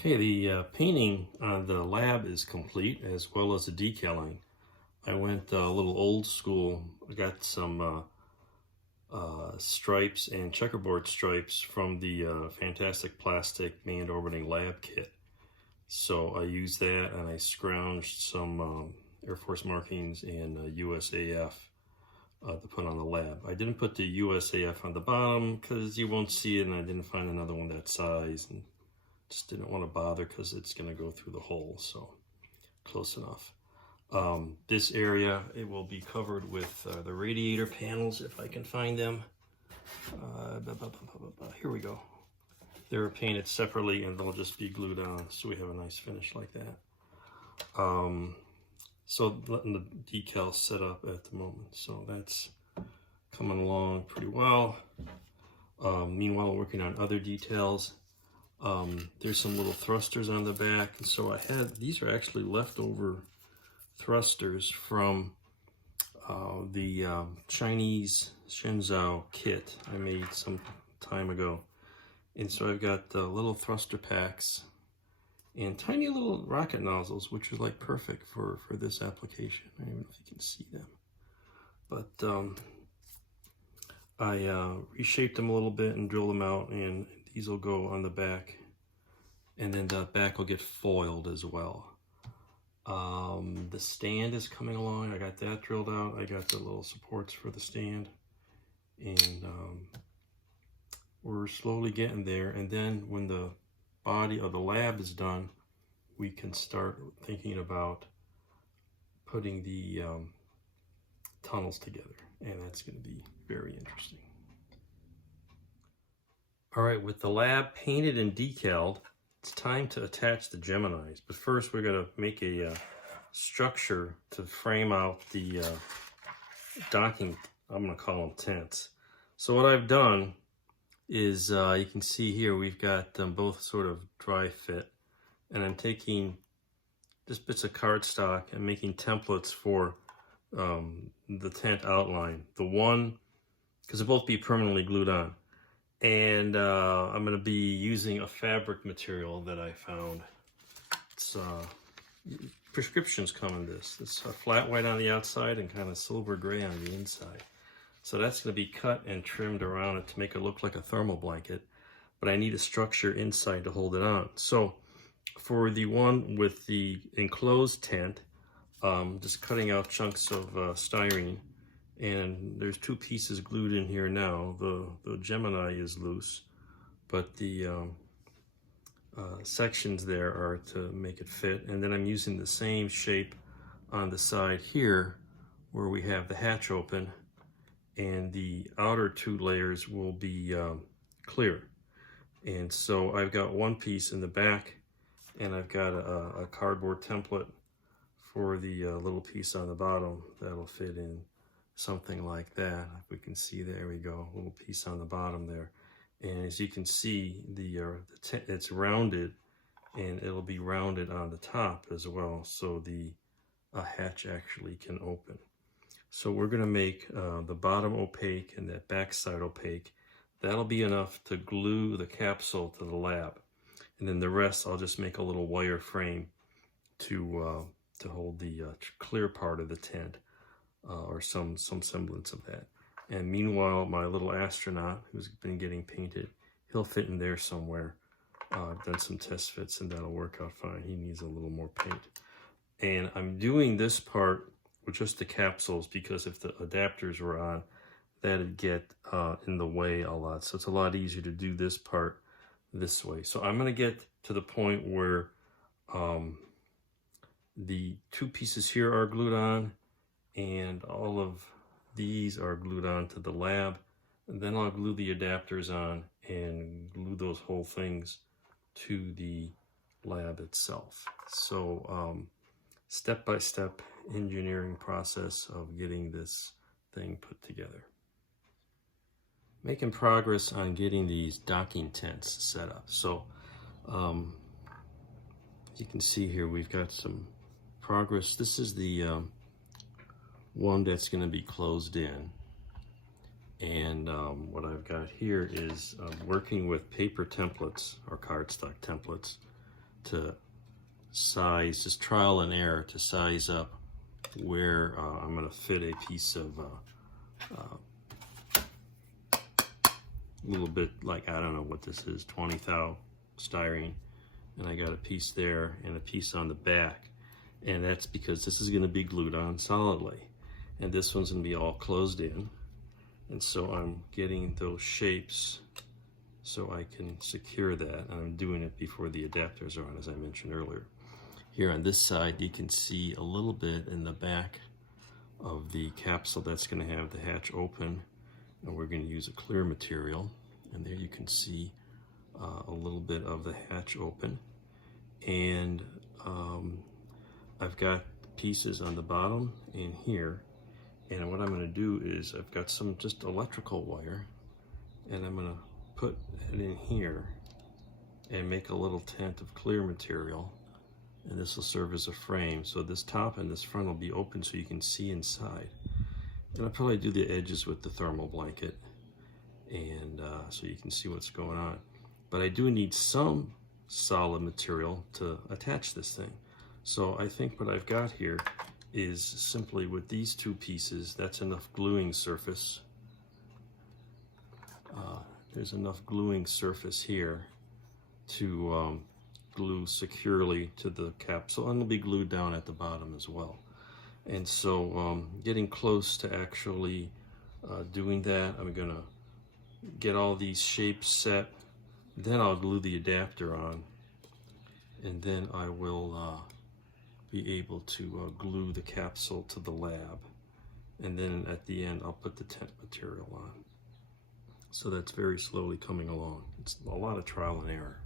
Okay, the painting on the lab is complete, as well as the decaling. I went a little old school. I got some stripes and checkerboard stripes from the Fantastic Plastic Manned Orbiting Lab kit. So I used that and I scrounged some Air Force markings and USAF to put on the lab. I didn't put the USAF on the bottom because you won't see it, and I didn't find another one that size. And just didn't want to bother because it's going to go through the hole, so close enough. This area, it will be covered with the radiator panels if I can find them. Here we go. They're painted separately and they'll just be glued on, so we have a nice finish like that. So letting the decals set up at the moment, so that's coming along pretty well. Meanwhile, working on other details. There's some little thrusters on the back, and so these are actually leftover thrusters from the Chinese Shenzhou kit I made some time ago. And so I've got little thruster packs and tiny little rocket nozzles, which are like perfect for this application. I don't even know if you can see them, but I reshaped them a little bit and drilled them out, and these will go on the back, and then the back will get foiled as well. The stand is coming along. I got that drilled out. I got the little supports for the stand, and we're slowly getting there. And then when the body of the lab is done, we can start thinking about putting the tunnels together, and that's going to be very interesting. All right, with the lab painted and decaled, it's time to attach the Geminis. But first, we're going to make a structure to frame out the docking, I'm going to call them tents. So what I've done is, you can see here, we've got them both sort of dry fit. And I'm taking just bits of cardstock and making templates for the tent outline. The one, because they'll both be permanently glued on. And I'm going to be using a fabric material that I found. It's prescriptions come in this. It's flat white on the outside and kind of silver gray on the inside. So that's going to be cut and trimmed around it to make it look like a thermal blanket. But I need a structure inside to hold it on. So for the one with the enclosed tent, just cutting out chunks of styrene. And there's two pieces glued in here now. The Gemini is loose, but the sections there are to make it fit. And then I'm using the same shape on the side here where we have the hatch open, and the outer two layers will be clear. And so I've got one piece in the back, and I've got a cardboard template for the little piece on the bottom that'll fit in something like that. If we can see, there we go, a little piece on the bottom there. And as you can see, it's rounded, and it'll be rounded on the top as well, so the hatch actually can open. So we're going to make the bottom opaque and that back side opaque. That'll be enough to glue the capsule to the lab, and then the rest I'll just make a little wire frame to hold the clear part of the tent. Or some semblance of that. And meanwhile, my little astronaut who's been getting painted, he'll fit in there somewhere. I've done some test fits and that'll work out fine. He needs a little more paint. And I'm doing this part with just the capsules because if the adapters were on, that'd get in the way a lot. So it's a lot easier to do this part this way. So I'm going to get to the point where the two pieces here are glued on, and all of these are glued on to the lab, and then I'll glue the adapters on and glue those whole things to the lab itself. So step-by-step engineering process of getting this thing put together. Making progress on getting these docking tents set up. So you can see here we've got some progress. This is the one that's going to be closed in, and what I've got here is working with paper templates or cardstock templates to size, just trial and error to size up where I'm going to fit a piece of little bit, like, I don't know what this is, 20 thou styrene, and I got a piece there and a piece on the back, and that's because this is going to be glued on solidly, and this one's going to be all closed in, and so I'm getting those shapes so I can secure that, and I'm doing it before the adapters are on, as I mentioned earlier. Here on this side, you can see a little bit in the back of the capsule that's going to have the hatch open, and we're going to use a clear material, and there you can see a little bit of the hatch open, and I've got pieces on the bottom and here, and what I'm going to do is I've got some just electrical wire, and I'm going to put it in here and make a little tent of clear material, and this will serve as a frame, so this top and this front will be open so you can see inside. And I'll probably do the edges with the thermal blanket, and so you can see what's going on. But I do need some solid material to attach this thing. So I think what I've got here is simply with these two pieces, that's enough gluing surface. There's enough gluing surface here to glue securely to the capsule, and it'll be glued down at the bottom as well. And so getting close to actually doing that, I'm gonna get all these shapes set, then I'll glue the adapter on, and then I will be able to glue the capsule to the lab, and then at the end I'll put the tent material on. So that's very slowly coming along. It's a lot of trial and error.